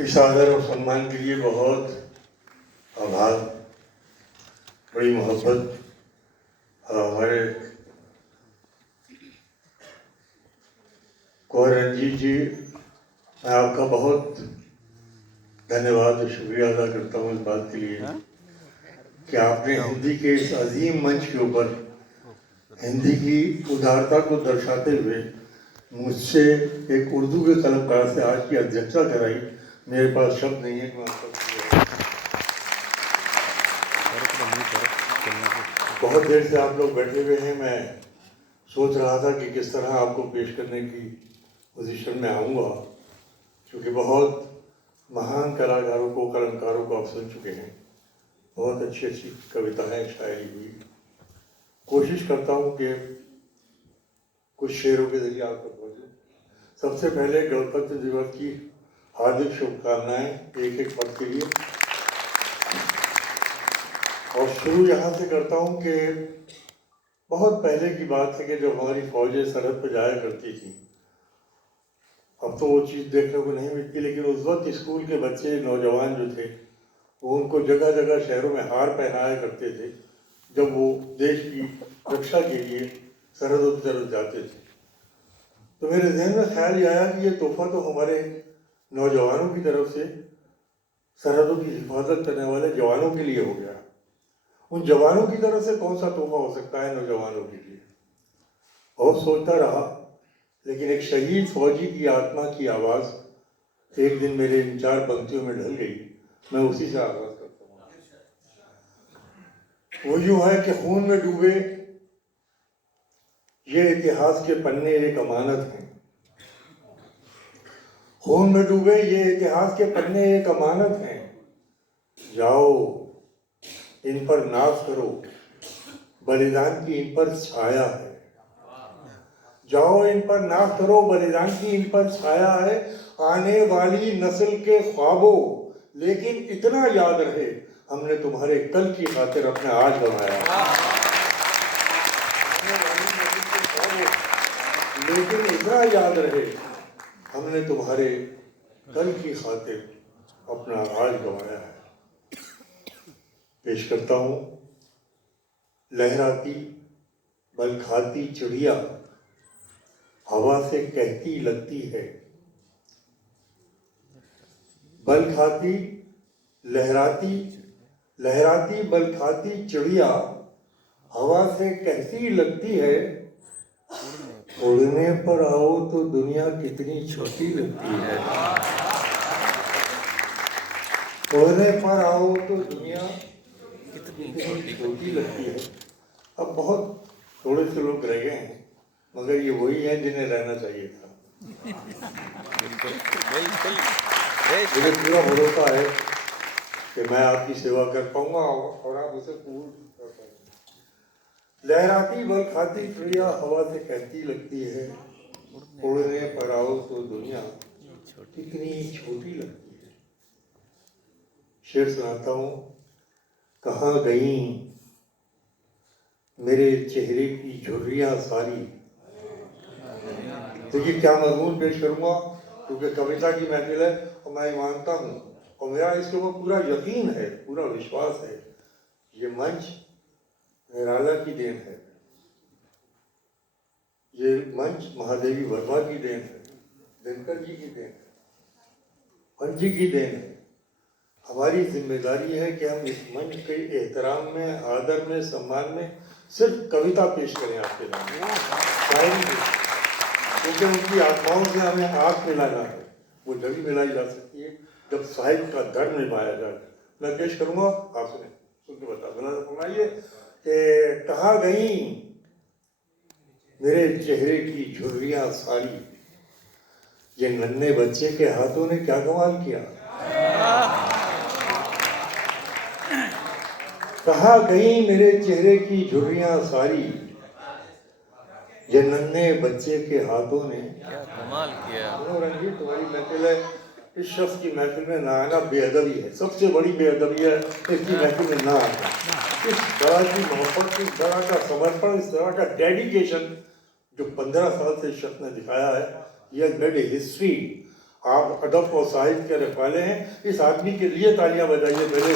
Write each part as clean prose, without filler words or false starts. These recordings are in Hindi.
इस आदर और सम्मान के लिए बहुत आभार, बड़ी मोहब्बत। हमारे कुंवर रंजीत जी, मैं आपका बहुत धन्यवाद और शुक्रिया अदा करता हूँ इस बात के लिए कि आपने हिंदी के इस अजीम मंच के ऊपर हिंदी की उदारता को दर्शाते हुए मुझसे एक उर्दू के कलाकार से आज की अध्यक्षता कराई। मेरे पास शब्द नहीं है कि मैं आपका बहुत देर से आप लोग बैठे हुए हैं। मैं सोच रहा था कि किस तरह आपको पेश करने की पोजीशन में आऊँगा, क्योंकि बहुत महान कलाकारों को, कलमकारों को आप सुन चुके हैं। बहुत अच्छी अच्छी कविताएं, शायरी हुई। कोशिश करता हूँ कि कुछ शेरों के जरिए आप तक पहुँचूँ। सबसे पहले गणतंत्र दिवस की हार्दिक शुभकामनाएं एक एक पद के लिए। और शुरू यहाँ से करता हूँ कि बहुत पहले की बात है कि जब हमारी फौजें सरहद पर जाया करती थी, अब तो वो चीज़ देखने को नहीं मिलती, लेकिन उस वक्त स्कूल के बच्चे, नौजवान जो थे, वो उनको जगह जगह शहरों में हार पहनाया करते थे जब वो देश की रक्षा के लिए सरहदों की तरफ जाते थे। तो मेरे जहन में ख्याल ये आया कि ये तोहफा तो हमारे नौजवानों की तरफ से सरहदों की हिफाजत करने वाले जवानों के लिए हो गया। उन जवानों की तरफ से कौन सा तोहफा हो सकता है नौजवानों के लिए? बहुत सोचता रहा, लेकिन एक शहीद फौजी की आत्मा की आवाज़ एक दिन मेरे इन चार पंक्तियों में ढल गई। मैं उसी से आगाज करता हूँ। वो यूं है कि खून में डूबे ये इतिहास के पन्ने एक अमानत हैं। खून में डूबे ये इतिहास के पन्ने एक अमानत हैं। जाओ इन पर नाज करो, बलिदान की इन पर छाया है। जाओ इन पर नाज करो, बलिदान की इन पर छाया है। आने वाली नस्ल के ख्वाबों, लेकिन इतना याद रहे हमने तुम्हारे कल की खातिर अपना आज गंवाया। लेकिन इतना याद रहे हमने तुम्हारे कल की खातिर अपना आज गंवाया है। पेश करता हूँ। लहराती बल खाती चिड़िया हवा से कहती लगती है। बल खाती लहराती लहराती बल खाती चिड़िया हवा से कहती लगती है। उड़ने पर आओ तो दुनिया कितनी छोटी लगती है। उड़ने पर आओ तो दुनिया कितनी छोटी लगती है। अब बहुत थोड़े से लोग रह गए हैं, मगर ये वही है जिन्हें रहना चाहिए था। मुझे पूरा भरोसा है कि मैं आपकी सेवा कर पाऊंगा और आप उसे पूर्ण कर पाएंगे। लहराती बल खाती चिड़िया हवा से कहती लगती है। उड़ने पर आओ तो दुनिया कितनी छोटी लगती है। शेर सुनाता हूँ। कहाँ गई मेरे चेहरे की झुर्रियाँ सारी। देखिए क्या मजमून पेश करूँगा, क्योंकि कविता की महफिल है और मैं मानता हूँ और मेरा इसके ऊपर पूरा यकीन है, पूरा विश्वास है, ये मंच निराला की देन है, ये मंच महादेवी वर्मा की देन है, दिनकर जी की देन है, पंत जी की देन है। हमारी जिम्मेदारी है कि हम इस मंच के एहतराम में, आदर में, सम्मान में सिर्फ कविता पेश करें आपके सामने, शायरी, क्योंकि उनकी आत्माओं से हमें आग मिलाना है। वो जभी मिलाई जा सकती है जब साहिब का धर्म निभाया जाए। मैं पेश करूँगा, आप सुन के बताइए कि कहाँ गई मेरे चेहरे की झुर्रियाँ सारी। ये नन्हे बच्चे के हाथों ने क्या कमाल किया। कहाँ गई मेरे चेहरे की झुर्रियाँ सारी। ये नन्हे बच्चे के हाथों ने क्या कमाल किया। रंजीत, तुम्हारी महफिल है, इस शख्स की महफिल में ना आना बेअदबी है, सबसे बड़ी बेअदबी है इसकी महफिल में ना आना। इस तरह की मोहब्बत, इस तरह का समर्पण, इस तरह का डेडिकेशन जो 15 साल से इस शख्स ने दिखाया है, ये मेड हिस्ट्री। आप अदब और साहित्य के रखवाले हैं। इस आदमी के लिए तालियां बजाइए पहले।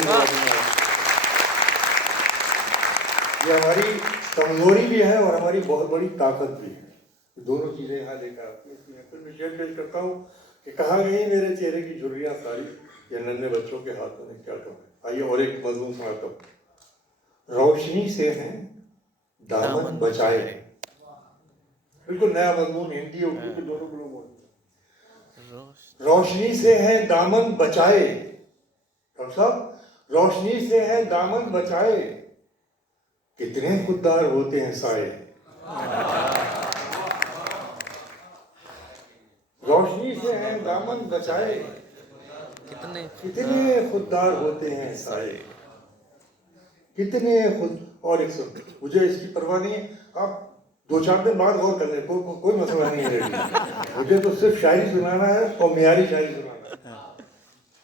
ये हमारी कमजोरी भी है और हमारी बहुत बड़ी ताकत भी है। दोनों चीजें यहाँ लेकर आती हैं। फिर मैं शेयर पेश करता हूँ कि कहाँ गई मेरे चेहरे की झुर्रियाँ सारी, ये नन्हे बच्चों के हाथों में क्या करूँ। आइए और एक मजमून सुनाता हूँ। रोशनी से है दामन बचाए, बिल्कुल नया मजमून, हिंदी उर्दू के दोनों को लोग। रोशनी से है दामन बचाए, डॉक्टर साहब, रोशनी से है दामन बचाए, कितने खुददार होते हैं साए। रोशनी से है दामन बचाए, कितने खुददार होते हैं साए, कितने खुद। और एक सुन, मुझे इसकी परवाह नहीं है, आप 2-4 दिन बाद गौर कर लें, कोई मसला नहीं है। मुझे तो सिर्फ शायरी सुनाना है और मियारी शायरी सुनाना है।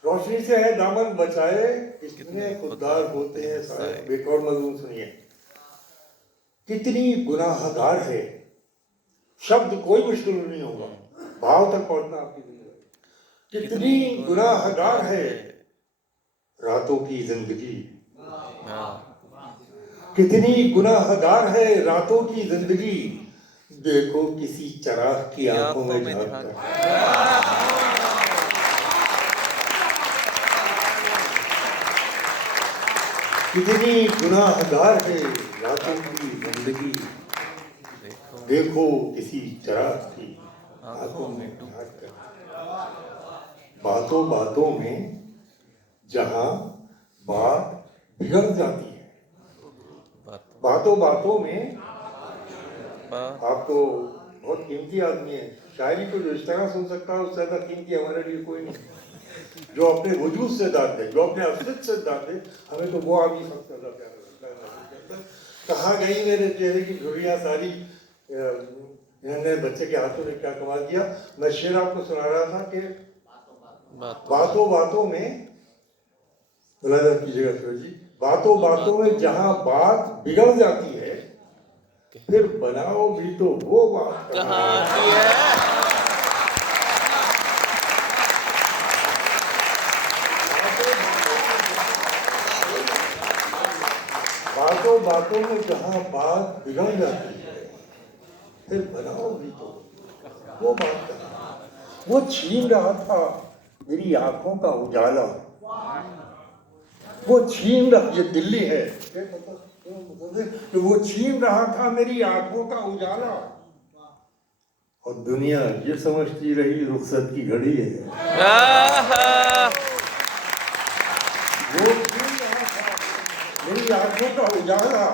रोशनी से है दामन बचाए, कितने खुददार होते हैं साए। एक और मजमून सुनिए। कितनी गुनाहगार है, शब्द कोई मुश्किल नहीं होगा, भाव तक पहुंचना आपकी जिंदगी। कितनी गुनाहगार है रातों की जिंदगी, कितनी गुनाहगार है रातों की जिंदगी, देखो किसी चराग की आंखों में झांक कर। कितनी गुनाहगार है रातों की जिंदगी, देखो किसी चराग की आंखों में झांक कर। बातों बातों में जहां बात बिगड़ जाती है, बातों बातों में, आप तो बहुत कीमती आदमी है, शायरी को जो इस तरह सुन सकता है उससे ज्यादा कीमती हमारे लिए कोई नहीं। जो अपने वजूद से दाद दे, जो अपने अस्तित्व से दाद दे, हमें तो वो आदमी सबसे ज्यादा प्यारा लगता है। कहाँ गई मेरे चेहरे की झुर्रियाँ सारी, इन्होंने बच्चे के हाथों में क्या कमाल किया। मैं शेर आपको सुना रहा था कि बातों बातों में, मुलाजा कीजिएगा सूरज जी, बातों बातों में जहां बात बिगड़ जाती है, फिर बनाओ भी तो वो बात कहाँ की है। बातों बातों में जहां बात बिगड़ जाती है, फिर बनाओ भी तो वो बात कहाँ। वो छीन रहा था मेरी आंखों का उजाला, वो छीन रहा, ये दिल्ली है, तो वो छीन रहा था मेरी आंखों का उजाला, और दुनिया ये समझती रही रुखसत की घड़ी है। वो छीन रहा था मेरी आंखों का उजाला,